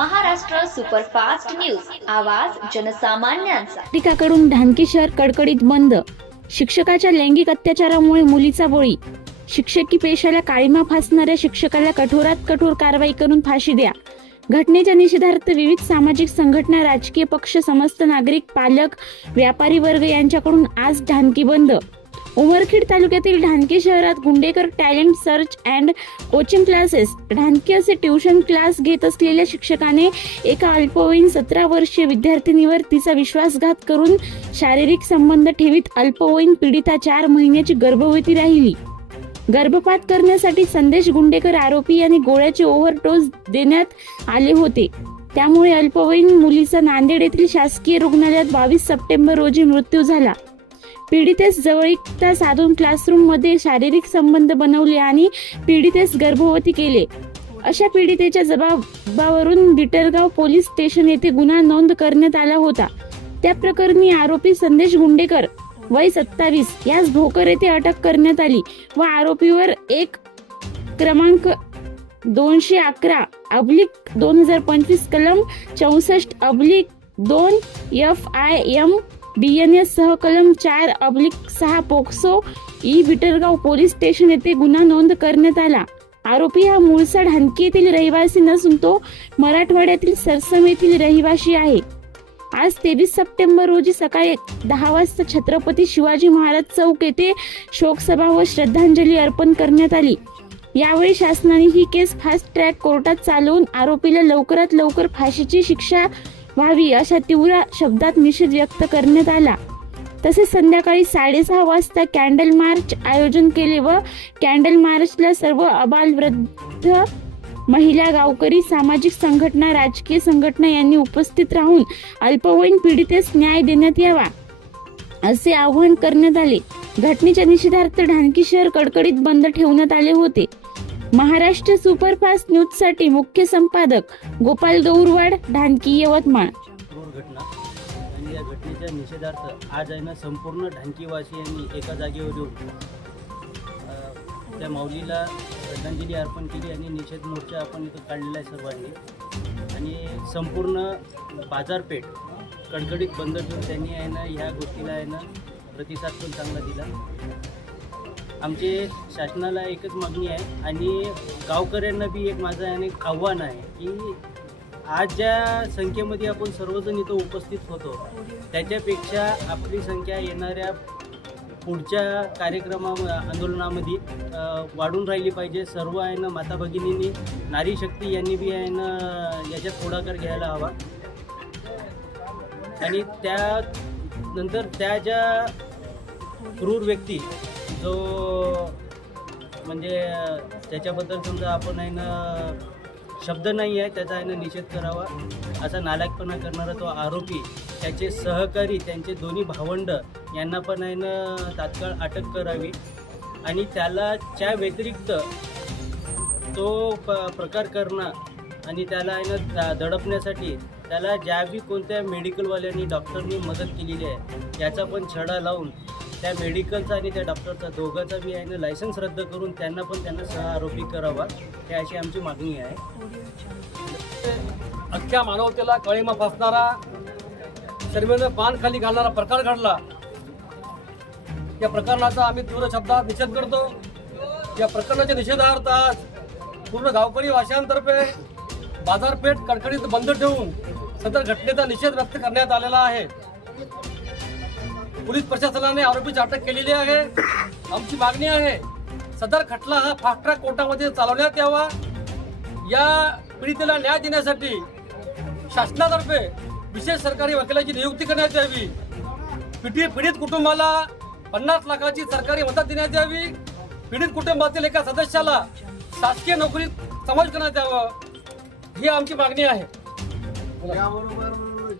Superfast news. आवाज जनसामान्यांचा. टीकाकडून ढांकी शहर कडकडीत बंद. शिक्षकाच्या लैंगिक अत्याचारामुळे मुलीचा बळी. शिक्षकी पेशाला काळीमा फासणाऱ्या शिक्षकाला कठोरात कठोर कारवाई करून फाशी द्या. घटनेच्या निषेधार्थ विविध सामाजिक संघटना राजकीय पक्ष समस्त नागरिक पालक व्यापारी वर्ग यांच्याकडून आज ढांकी बंद. उमरखेड तालुक्यातील ढानके शहरात Gundekar talent search and coaching classes Dhanki असे ट्युशन क्लास घेत असलेल्या शिक्षकाने एका अल्पवयीन सतरा वर्षीय विद्यार्थिनीवर तिचा विश्वासघात करून शारीरिक संबंध ठेवीत अल्पवयीन पीडिता चार महिन्याची गर्भवती राहिली. गर्भपात करण्यासाठी संदेश गुंडेकर आरोपी यांनी गोळ्याचे ओव्हरडोस देण्यात आले होते. त्यामुळे अल्पवयीन मुलीचा नांदेड येथील शासकीय रुग्णालयात बावीस सप्टेंबर रोजी मृत्यू झाला. पीडितेस जवळीकता साधून क्लासरूममध्ये शारीरिक संबंध बनवले आणि पीडितेस गर्भवती केले. अशा पीडितेच्या जबाबावरून बिटरगाव पोलीस स्टेशन येथे गुन्हा नोंद करण्यात आला होता. त्या प्रकरणी आरोपी संदेश गुंडेकर वय सत्तावीस यास भोकर येथे अटक करण्यात आली व आरोपीवर एक क्रमांक दोनशे अकरा अब्लिक दोन हजार पंचवीस कलम चौसष्ट अब्लिक दोन F I M D N S सह कलम चार अब्लिक सहा पोक्सो ई बिटरगाव पोलीस स्टेशन येथे गुन्हा नोंद करण्यात आला. आरोपी हा मूळचा ढानकी येथील रहिवासी नसून तो मराठवाड्यातील सरसम येथील रहिवासी आहे. आज तेवीस सप्टेंबर रोजी सकाळी दहा वाजता छत्रपती शिवाजी महाराज चौक येथे शोकसभा व श्रद्धांजली अर्पण करण्यात आली. यावेळी शासनाने ही केस फास्ट ट्रॅक कोर्टात चालवून आरोपीला लवकरात लवकर फाशीची शिक्षा व्हावी अशा तीव्र शब्दात निषेध व्यक्त करण्यात आला. तसेच संध्याकाळी साडेसहा वाजता कॅन्डल मार्च आयोजन केले व कॅन्डल मार्चला सर्व अबालवृद्ध महिला गावकरी सामाजिक संघटना राजकीय संघटना यांनी उपस्थित राहून अल्पवयीन पीडितेस न्याय देण्यात यावा असे आवाहन करण्यात आले. घटनेच्या निषेधार्थ ढानकी शहर कडकडीत बंद ठेवण्यात आले होते. महाराष्ट्र सुपरफास्ट न्यूजसाठी मुख्य संपादक गोपाल गौरवाड ढानकी यवतमाळ. घटना आणि या घटनेच्या निषेधार्थ आज आहे ना संपूर्ण ढानकीवासियांनी एका जागेवर येऊन त्या माऊलीला श्रद्धांजली अर्पण केली आणि निषेध मोर्चा आपण इथं काढलेला आहे सर्वांनी. आणि संपूर्ण बाजारपेठ कडकडीत बंद ठेवून त्यांनी आहे ना ह्या गोष्टीला आहे ना प्रतिसाद पण चांगला दिला. आमचे शासनाला एकच मागणी आहे आणि गावकऱ्यांना बी एक माझं आणि एक आव्हान आहे की आज ज्या संख्येमध्ये आपण सर्वजण इथं उपस्थित होतो त्याच्यापेक्षा आपली संख्या येणाऱ्या पुढच्या कार्यक्रमा आंदोलनामध्ये वाढून राहिली पाहिजे. सर्व आहे ना माता भगिनींनी नारी शक्ती यांनी बी आहे ना याच्यात पुढाकार घ्यायला हवा. आणि त्या नंतर त्या ज्या क्रूर व्यक्ती जो म्हणजे त्याच्याबद्दल समजा आपण आहे ना शब्द नाही आहे त्याचा आहे ना निषेध करावा. असा नालायकपणा करणारा तो आरोपी त्याचे सहकारी त्यांचे दोन्ही भावंड यांना पण आहे ना तात्काळ अटक करावी. आणि त्याला च्या व्यतिरिक्त तो प प्रकार करणं आणि त्याला आहे ना दडपण्यासाठी त्याला ज्या बी कोणत्या मेडिकलवाल्यांनी डॉक्टरनी मदत केलेली आहे याचा पण छडा लावून त्या मेडिकलचा आणि त्या डॉक्टरचा दोघांचा बी आहे ना लायसन्स रद्द करून त्यांना पण त्यांना सह आरोपी करावा हे अशी आमची मागणी आहे. अख्ख्या मानवतेला कळीमा फसणारा शर्मेनं पान खाली घालणारा प्रकार घडला. या प्रकरणाचा आम्ही तीव्र शब्दात निषेध करतो. या प्रकरणाच्या निषेधार्थ आज पूर्ण गावकरी वाशांतर्फे बाजारपेठ कडकडीत बंद ठेवून सदर घटनेचा निषेध व्यक्त करण्यात आलेला आहे. पोलीस प्रशासनाने आरोपीची अटक केलेली आहे. आमची मागणी आहे सदर खटला हा फास्ट ट्रॅक कोर्टामध्ये चालवण्यात यावा. या पीडितेला न्याय देण्यासाठी शासनातर्फे विशेष सरकारी वकिलाची नियुक्ती करण्यात यावी. पीडित पीडित कुटुंबाला पन्नास लाखाची सरकारी मदत देण्यात यावी. पीडित कुटुंबातील एका सदस्याला शासकीय नोकरीत समावेश करण्यात यावं. ही आमची मागणी आहे. याबरोबर